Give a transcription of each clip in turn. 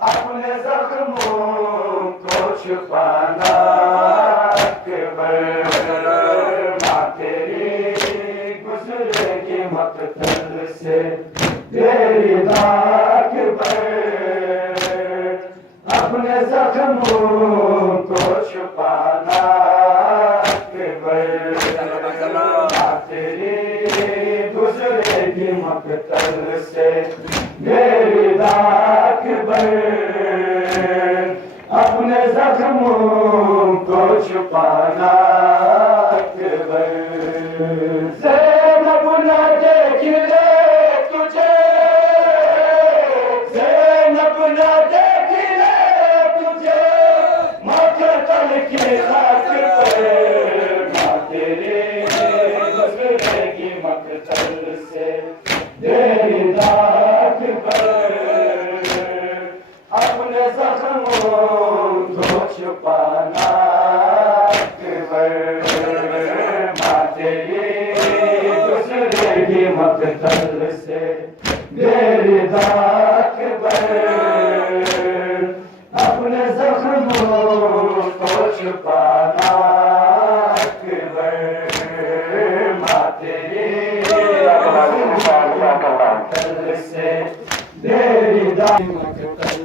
اپنے زخموں کو چھپانا ماں تیری گزرے گی مقتل سے تیری داغ پر اپنے زخموں کو چھپانا ماں تیری گزرے گی مقتل سے میری داغ پر اپنے زخموں کو چھپانا زینب نہ دیکھ لے تجھے زینب نہ دیکھ لے تجھے مقتل کی خاک پر ماں تیری گزرے گی مقتل سے تیری داغ پر اپنے زخموں کو چھپانا ماں تیری گزرے گی مقتل سے میری داغ پر اپنے زخموں کو چھپانا ماں تیری مقتل سے میری داغ مقتل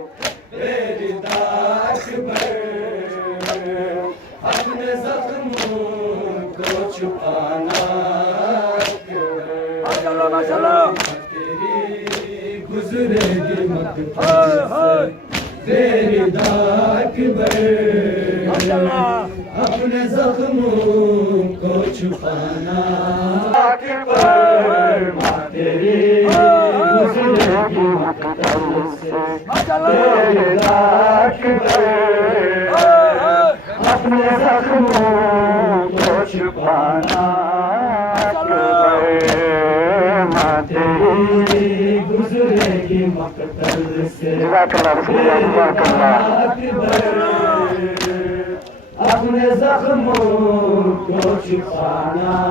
سے میری داغ پر اپنے زخموں کو چھپانا تیری گزرے گی مقتل سے تیری داغ پر اپنے زخموں کو چھپانا ماں تیری گزرے گی مقتل سے تیری داغ پر اپنے زخموں کو چھپانا ماں تیری گزرے گی مقتل سے اپنے زخموں کو چھپانا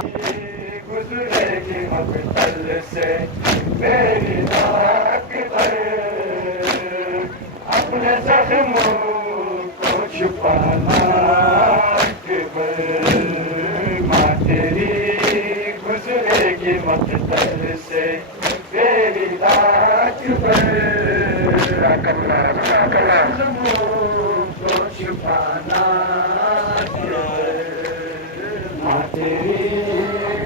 گزرے گی مقتل سے میری داغ پر اپنے زخموں کو چھپانا ماں تیری گزرے گی مقتل سے تیری داغ پر کو چھپانا ماں تیری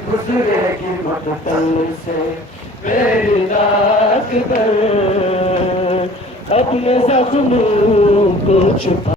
گزرے گی مقتل سے تیری داغ پر اپنے زخموں کو چھپانا